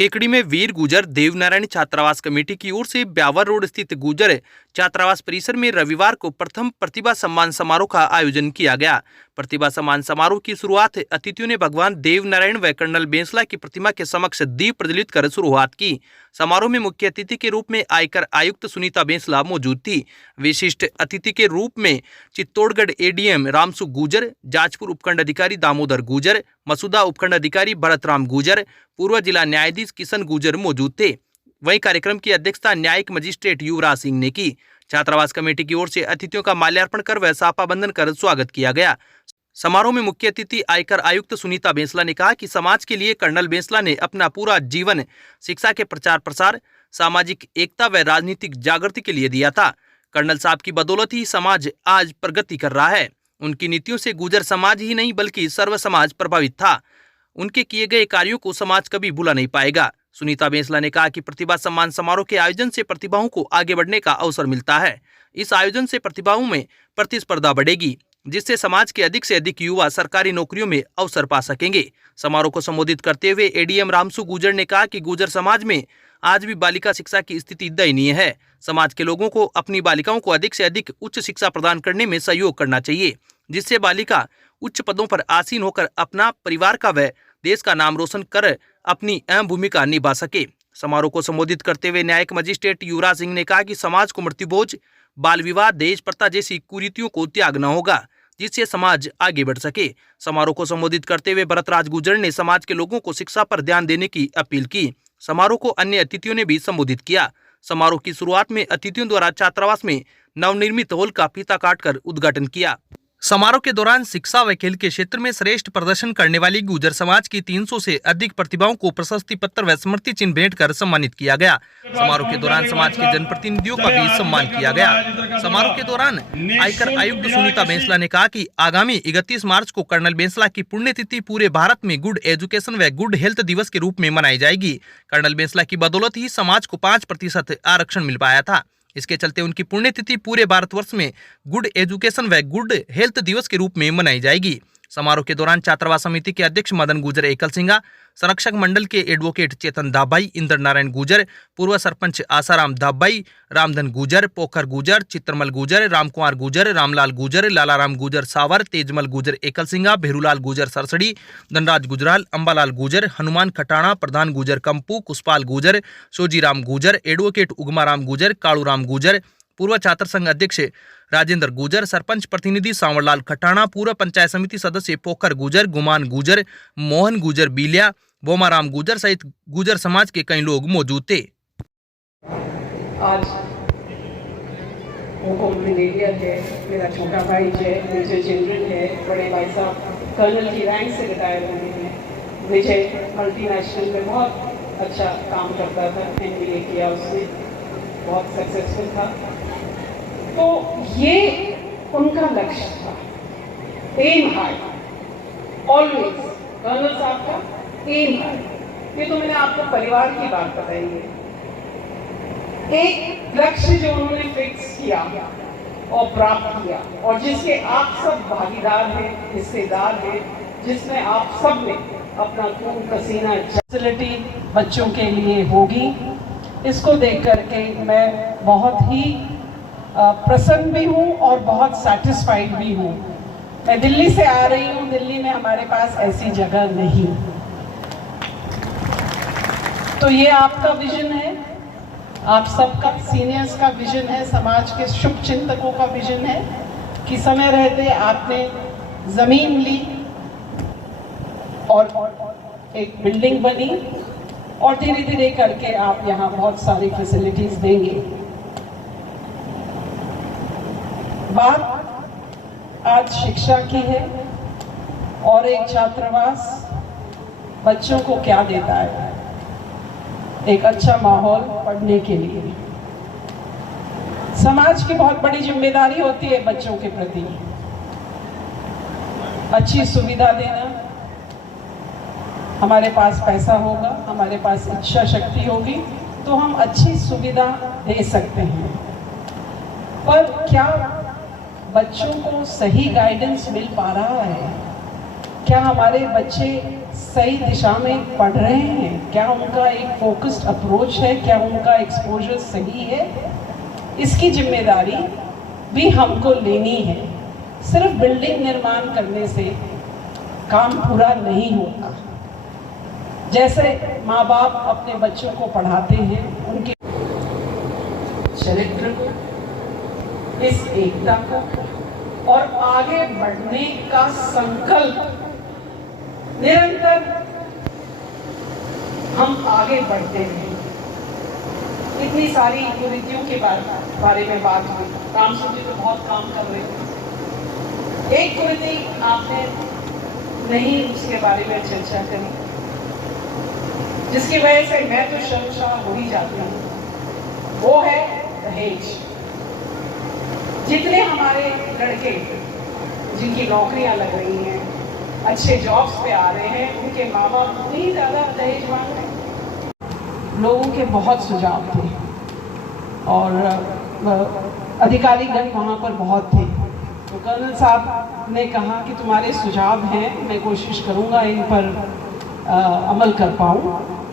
केकड़ी में वीर गुर्जर देवनारायण छात्रावास कमेटी की ओर से ब्यावर रोड स्थित गुर्जर छात्रावास परिसर में रविवार को प्रथम प्रतिभा सम्मान समारोह का आयोजन किया गया। प्रतिभा सम्मान समारोह की शुरुआत अतिथियों ने भगवान देवनारायण व कर्नल बेंसला की प्रतिमा के समक्ष दीप प्रज्वलित कर शुरुआत की। समारोह में मुख्य अतिथि के रूप में आयकर आयुक्त सुनीता बेंसला मौजूद थी। विशिष्ट अतिथि के रूप में चित्तौड़गढ़ एडीएम रामसु गुर्जर, जाजपुर उपखंड अधिकारी दामोदर गुर्जर, मसूदा उपखंड अधिकारी भरतराम गुर्जर, पूर्व जिला न्यायाधीश किशन गुर्जर मौजूद थे। वहीं कार्यक्रम की अध्यक्षता न्यायिक मजिस्ट्रेट युवराज सिंह ने की। छात्रावास कमेटी की ओर से अतिथियों का माल्यार्पण कर व साफा बंधन कर स्वागत किया गया। समारोह में मुख्य अतिथि आयकर आयुक्त सुनीता बेंसला ने कहा कि समाज के लिए कर्नल बेंसला ने अपना पूरा जीवन शिक्षा के प्रचार प्रसार, सामाजिक एकता व राजनीतिक जागृति के लिए दिया था। कर्नल साहब की बदौलत ही समाज आज प्रगति कर रहा है। उनकी नीतियों से गुर्जर समाज ही नहीं बल्कि सर्व समाज प्रभावित था। उनके किए गए कार्यों को समाज कभी भुला नहीं पाएगा। सुनीता बेंसला ने कहा कि प्रतिभा सम्मान समारोह के आयोजन से प्रतिभाओं को आगे बढ़ने का अवसर मिलता है। इस आयोजन से प्रतिभाओं में प्रतिस्पर्धा बढ़ेगी, जिससे समाज के अधिक से अधिक युवा सरकारी नौकरियों में अवसर पा सकेंगे। समारोह को संबोधित करते हुए एडीएम रामसु गुर्जर ने कहा कि गुर्जर समाज में आज भी बालिका शिक्षा की स्थिति दयनीय है। समाज के लोगों को अपनी बालिकाओं को अधिक से अधिक उच्च शिक्षा प्रदान करने में सहयोग करना चाहिए, जिससे बालिका उच्च पदों पर आसीन होकर अपना, परिवार का व देश का नाम रोशन कर अपनी अहम भूमिका निभा सके। समारोह को संबोधित करते हुए न्यायिक मजिस्ट्रेट युवराज सिंह ने कहा कि समाज को मृत्युभोज, बाल विवाह, दहेज प्रथा जैसी कुरीतियों को त्यागना होगा, जिससे समाज आगे बढ़ सके। समारोह को संबोधित करते हुए भरतराज गुर्जर ने समाज के लोगों को शिक्षा पर ध्यान देने की अपील की। समारोह को अन्य अतिथियों ने भी संबोधित किया। समारोह की शुरुआत में अतिथियों द्वारा छात्रावास में नवनिर्मित हॉल का फीता काटकर उद्घाटन किया। समारोह के दौरान शिक्षा व खेल के क्षेत्र में श्रेष्ठ प्रदर्शन करने वाली गुर्जर समाज की 300 से अधिक प्रतिभाओं को प्रशस्ति पत्र व स्मृति चिन्ह भेंट कर सम्मानित किया गया। समारोह के दौरान समाज के जनप्रतिनिधियों का भी सम्मान किया गया। समारोह के दौरान आयकर आयुक्त सुनीता बेंसला ने कहा कि आगामी 31 मार्च को कर्नल बेंसला की पुण्यतिथि पूरे भारत में गुड एजुकेशन व गुड हेल्थ दिवस के रूप में मनाई जाएगी। कर्नल बेंसला की बदौलत ही समाज को 5% आरक्षण मिल पाया था। इसके चलते उनकी पुण्यतिथि पूरे भारतवर्ष में गुड एजुकेशन व गुड हेल्थ दिवस के रूप में मनाई जाएगी। समारोह के दौरान छात्रावास समिति के अध्यक्ष मदन गुर्जर एकल सिंगा, संरक्षक मंडल के एडवोकेट चेतन दाभाई, इंद्र नारायण गुर्जर, पूर्व सरपंच आसाराम दाभाई, रामधन गुर्जर, पोखर गुर्जर, चित्रमल गुर्जर, रामकुमार गुर्जर, रामलाल गुर्जर, लालाराम गुर्जर सावर, तेजमल गुर्जर एकल सिंगा, भेरूलाल गुर्जर सरसड़ी, धनराज गुजराल, अंबालाल गुर्जर, हनुमान खटाणा, प्रधान गुर्जर कंपू, कुशपाल गुर्जर, सोजीराम गुर्जर, एडवोकेट उगमाराम गुर्जर, कालूराम गुर्जर, पूर्व छात्र संघ अध्यक्ष राजेंद्र गुर्जर, सरपंच प्रतिनिधि सांवरलाल खटाणा, पूर्व पंचायत समिति सदस्य पोखर गुर्जर, गुमान गुर्जर, मोहन गुर्जर बीलिया, बोमाराम गुर्जर सहित गुर्जर समाज के कई लोग मौजूद थे। आज है, मेरा छोटा भाई है, मेजर जनरल है, बड़े भाई साहब कर्नल की रैंक से रिटायर हुए हैं। विजय मल्टीनेशनल में बहुत अच्छा काम करता था, MBA किया उसने, बहुत सक्सेसफुल था। तो ये उनका लक्ष्य था, एम हाई, ऑलवेज कर्नल साहब का एम हाई। ये तो मैंने आपको परिवार की बात बताई है। एक लक्ष्य जो उन्होंने फिक्स किया और प्राप्त किया, और जिसके आप सब भागीदार हैं, हिस्सेदार हैं, जिसमें आप सब ने अपना खून पसीना, फैसिलिटी बच्चों के लिए होगी। इसको देख करके मैं बहुत ही प्रसन्न भी हूँ और बहुत सैटिस्फाइड भी हूँ। मैं दिल्ली से आ रही हूँ, दिल्ली में हमारे पास ऐसी जगह नहीं। तो ये आपका विजन है, आप सबका, सीनियर्स का विजन है, समाज के शुभ चिंतकों का विजन है कि समय रहते आपने जमीन ली और एक बिल्डिंग बनी और धीरे धीरे करके आप यहाँ बहुत सारी फैसिलिटीज देंगे। बात आज शिक्षा की है और एक छात्रावास बच्चों को क्या देता है? एक अच्छा माहौल पढ़ने के लिए। समाज की बहुत बड़ी जिम्मेदारी होती है बच्चों के प्रति, अच्छी सुविधा देना। हमारे पास पैसा होगा, हमारे पास इच्छा शक्ति होगी तो हम अच्छी सुविधा दे सकते हैं, पर क्या बच्चों को सही गाइडेंस मिल पा रहा है? क्या हमारे बच्चे सही दिशा में पढ़ रहे हैं, क्या उनका एक फोकस्ड अप्रोच है, क्या उनका एक्सपोजर सही है, इसकी जिम्मेदारी भी हमको लेनी है। सिर्फ बिल्डिंग निर्माण करने से काम पूरा नहीं होता। जैसे माँ बाप अपने बच्चों को पढ़ाते हैं, उनके चरित्र को, इस एकता को और आगे बढ़ने का संकल्प, निरंतर हम आगे बढ़ते हैं। इतनी सारी कुरीतियों के बारे में बात हुई, रामसिंह जी तो बहुत काम कर रहे थे। एक कुरीति आपने नहीं उसके बारे में चर्चा करी, जिसकी वजह से मैं तो शर्मशार हो ही जाती हूँ, वो है दहेज। जितने हमारे लड़के जिनकी नौकरियां लग रही हैं, अच्छे जॉब्स पे आ रहे हैं, उनके माँ बाप उतनी ज़्यादा दहेज मांग रहे हैं। लोगों के बहुत सुझाव थे और अधिकारीगण वहाँ पर बहुत थे। तो कर्नल साहब ने कहा कि तुम्हारे सुझाव हैं, मैं कोशिश करूँगा इन पर अमल कर पाऊँ,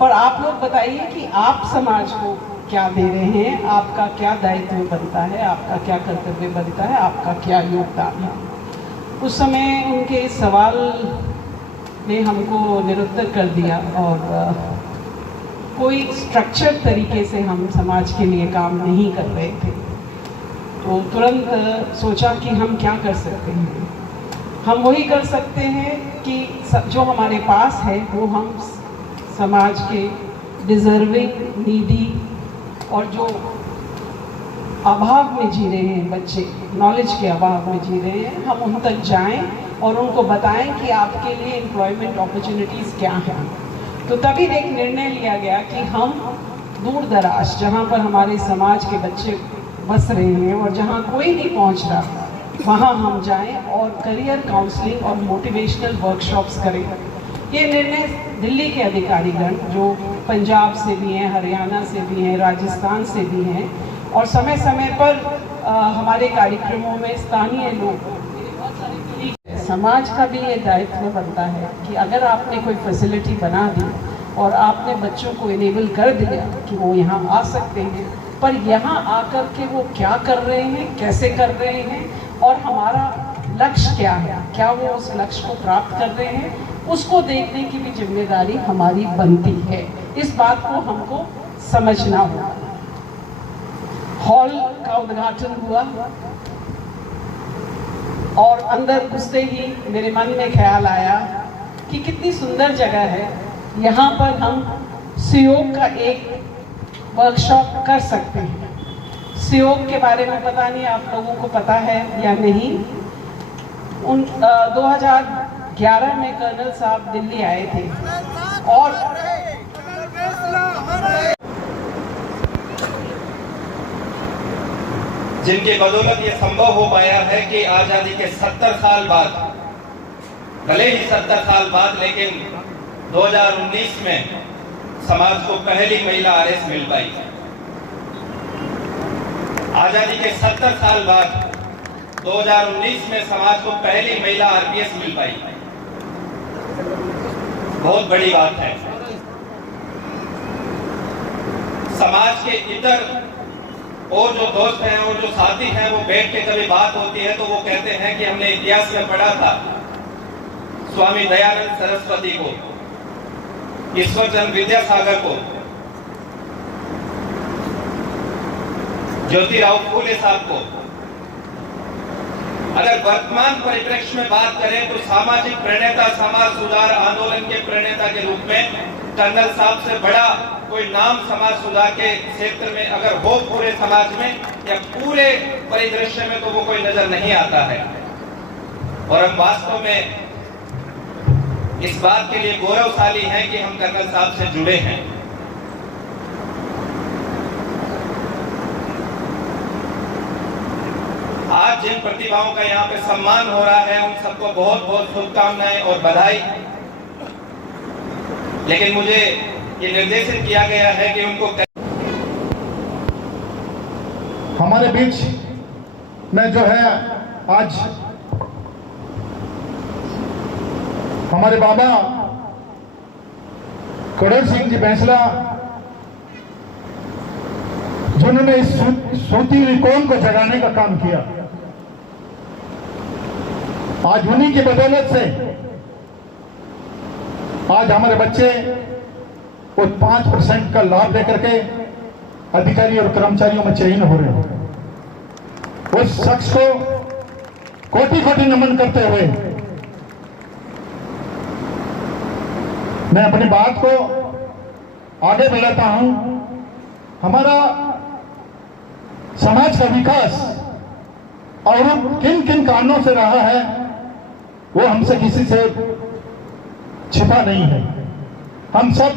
पर आप लोग बताइए कि आप समाज को क्या दे रहे हैं, आपका क्या दायित्व बनता है, आपका क्या कर्तव्य बनता है, आपका क्या योगदान है। उस समय उनके सवाल ने हमको निरुत्तर कर दिया और कोई स्ट्रक्चर तरीके से हम समाज के लिए काम नहीं कर रहे थे। तो तुरंत सोचा कि हम क्या कर सकते हैं। हम वही कर सकते हैं कि जो हमारे पास है वो हम समाज के डिजर्विंग, नीडी और जो अभाव में जी रहे हैं बच्चे, नॉलेज के अभाव में जी रहे हैं, हम उन तक जाएं और उनको बताएं कि आपके लिए एम्प्लॉयमेंट अपॉर्चुनिटीज़ क्या हैं। तो तभी एक निर्णय लिया गया कि हम दूर दराज जहाँ पर हमारे समाज के बच्चे बस रहे हैं और जहाँ कोई नहीं पहुँच रहा, वहाँ हम जाएं और करियर काउंसलिंग और मोटिवेशनल वर्कशॉप्स करें। ये निर्णय दिल्ली के अधिकारीगण जो पंजाब से भी हैं, हरियाणा से भी हैं, राजस्थान से भी हैं, और समय समय पर हमारे कार्यक्रमों में स्थानीय लोग, समाज का भी ये दायित्व बनता है कि अगर आपने कोई फैसिलिटी बना दी और आपने बच्चों को इनेबल कर दिया कि वो यहाँ आ सकते हैं, पर यहाँ आकर के वो क्या कर रहे हैं, कैसे कर रहे हैं और हमारा लक्ष्य क्या है, क्या वो उस लक्ष्य को प्राप्त कर रहे हैं, उसको देखने की भी जिम्मेदारी हमारी बनती है। इस बात को हमको समझना होगा। हॉल का उद्घाटन हुआ और अंदर घुसते ही मेरे मन में ख्याल आया कि कितनी सुंदर जगह है, यहाँ पर हम सहयोग का एक वर्कशॉप कर सकते हैं। सहयोग के बारे में पता नहीं आप लोगों को पता है या नहीं। 2011 में कर्नल साहब दिल्ली आए थे और जिनके बदौलत ये संभव हो पाया है कि आजादी के 70 साल बाद, भले ही 70 साल बाद, लेकिन 2019 में समाज को पहली महिला आरएस मिल पाई। आजादी के 70 साल बाद 2019 में समाज को पहली महिला आरपीएस मिल पाई। बहुत बड़ी बात है। समाज के इतर और जो दोस्त हैं और जो साथी हैं, वो बैठ के कभी बात होती है तो वो कहते हैं कि हमने इतिहास में पढ़ा था स्वामी दयानंद सरस्वती को, ईश्वरचंद्र विद्यासागर को, ज्योतिराव फूले साहब को। अगर वर्तमान परिप्रेक्ष्य में बात करें तो सामाजिक प्रणेता, समाज सुधार आंदोलन के प्रणेता के रूप में कर्नल साहब से बड़ा कोई नाम समाज सुधार के क्षेत्र में अगर हो पूरे समाज में या पूरे परिदृश्य में, तो वो कोई नजर नहीं आता है। और हम वास्तव में इस बात के लिए गौरवशाली हैं कि हम कर्नल साहब से जुड़े हैं। आज जिन प्रतिभाओं का यहाँ पे सम्मान हो रहा है, उन सबको बहुत बहुत शुभकामनाएं और बधाई। लेकिन मुझे ये निर्देशित किया गया है कि उनको हमारे बीच में जो है आज हमारे बाबा करोड़ सिंह जी बैंसला, जिन्होंने इस सोती हुई कौम को जगाने का काम किया, आज उन्हीं की बदौलत से आज हमारे बच्चे वो 5% का लाभ लेकर के अधिकारी और कर्मचारियों में चयन हो रहे हैं। उस शख्स को कोटि कोटि नमन करते हुए मैं अपनी बात को आगे बढ़ाता हूं। हमारा समाज का विकास और किन किन कारणों से रहा है वो हमसे किसी से छिपा नहीं है, हम सब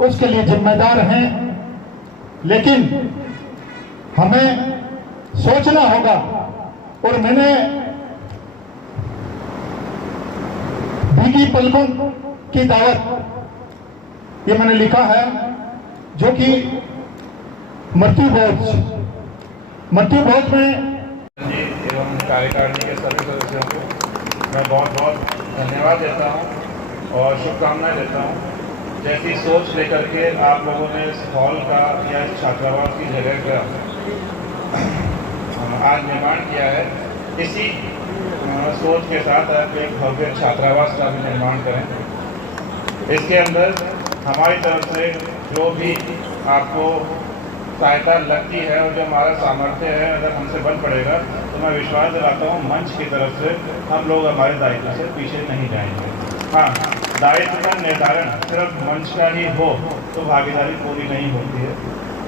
उसके लिए जिम्मेदार हैं। लेकिन हमें सोचना होगा, और मैंने भीगी पलकों की दावत ये मैंने लिखा है, जो कि मृत्यु भोज में एवं कार्यकारिणी के सभी सदस्यों को मैं बहुत बहुत धन्यवाद देता हूं और शुभकामनाएं देता हूं। जैसी सोच लेकर के आप लोगों ने इस हॉल का या इस छात्रावास की जगह का आज निर्माण किया है, इसी सोच के साथ आप एक भव्य छात्रावास का भी निर्माण करें। इसके अंदर हमारी तरफ से जो भी आपको सहायता लगती है और जो हमारा सामर्थ्य है, अगर हमसे बन पड़ेगा तो मैं विश्वास दिलाता हूँ मंच की तरफ से हम लोग हमारे दायित्व से पीछे नहीं जाएंगे। हाँ, दायित्व का निर्धारण सिर्फ मंच का ही हो तो भागीदारी पूरी नहीं होती है।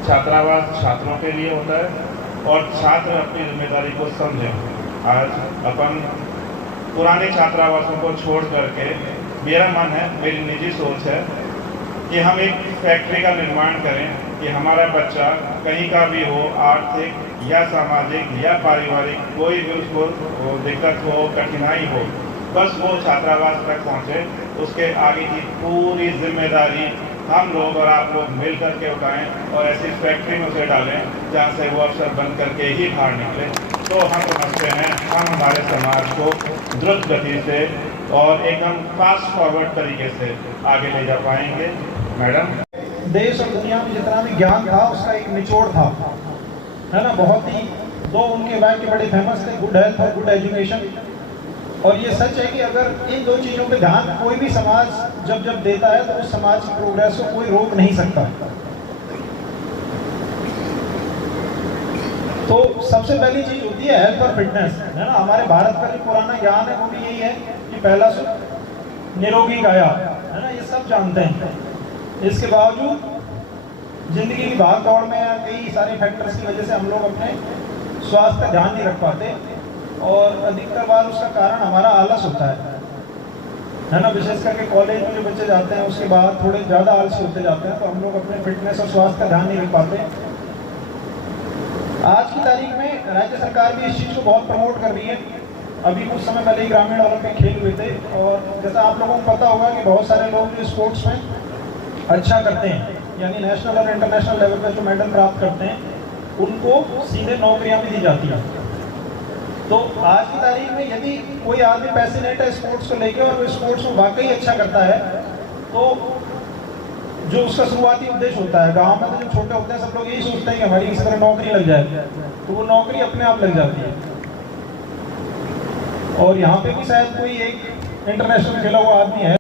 छात्रावास छात्रों के लिए होता है और छात्र अपनी जिम्मेदारी को समझें। आज अपन पुराने छात्रावासों को छोड़ करके, मेरा मन है, मेरी निजी सोच है कि हम एक फैक्ट्री का निर्माण करें कि हमारा बच्चा कहीं का भी हो, आर्थिक या सामाजिक या पारिवारिक कोई भी उसको दिक्कत हो, कठिनाई हो, बस वो छात्रावास तक पहुँचे। उसके आगे की पूरी जिम्मेदारी हम लोग और आप लोग मिल करके उठाएं और ऐसी फैक्ट्री में उसे डालें जहाँ से वो अवसर बन करके ही बाहर निकले। तो हम समझते हैं हम हमारे समाज को द्रुत गति से और एकदम फास्ट फॉरवर्ड तरीके से आगे ले जा पाएंगे। मैडम, देश और दुनिया में जितना भी ज्ञान था उसका एक निचोड़ था, है ना। बहुत ही दो उनके वाक्य बड़े फेमस थे, गुड हेल्थ और गुड एजुकेशन। और ये सच है कि अगर इन दो चीज़ों पे ध्यान कोई भी समाज जब जब देता है तो उस समाज की प्रोग्रेस को कोई रोक नहीं सकता। तो सबसे पहली चीज़ होती है हेल्थ और फिटनेस, है ना। हमारे भारत का जो पुराना ज्ञान है वो भी यही है कि पहला निरोगी काया, है ना, ये सब जानते हैं। इसके बावजूद जिंदगी की भाग दौड़ में या कई सारे फैक्टर्स की वजह से हम लोग अपने स्वास्थ्य का ध्यान नहीं रख पाते और अधिकतर बार उसका कारण हमारा आलस होता है ना। विशेष करके कॉलेज में जो बच्चे जाते हैं उसके बाद थोड़े ज़्यादा आलसी होते जाते हैं, तो हम लोग अपने फिटनेस और स्वास्थ्य का ध्यान नहीं रख पाते। आज की तारीख में राज्य सरकार भी इस चीज़ को बहुत प्रमोट कर रही है। अभी कुछ समय पहले ही ग्रामीण ओलंपिक खेल हुए थे और जैसा आप लोगों को पता होगा कि बहुत सारे लोग जो स्पोर्ट्स में अच्छा करते हैं, यानी नेशनल और इंटरनेशनल लेवल पर जो मेडल प्राप्त करते हैं, उनको सीधे नौकरियां भी दी जाती हैं। तो आज की तारीख में यदि कोई आदमी पैशनेट है स्पोर्ट्स को लेकर और वो स्पोर्ट्स में वाकई अच्छा करता है, तो जो उसका शुरुआती उद्देश्य होता है, गांव में तो जो छोटे होते हैं सब लोग यही सोचते हैं कि हमारी किसी तरह नौकरी लग जाए, तो वो नौकरी अपने आप लग जाती है। और यहाँ पे भी शायद कोई एक इंटरनेशनल खेला हुआ आदमी है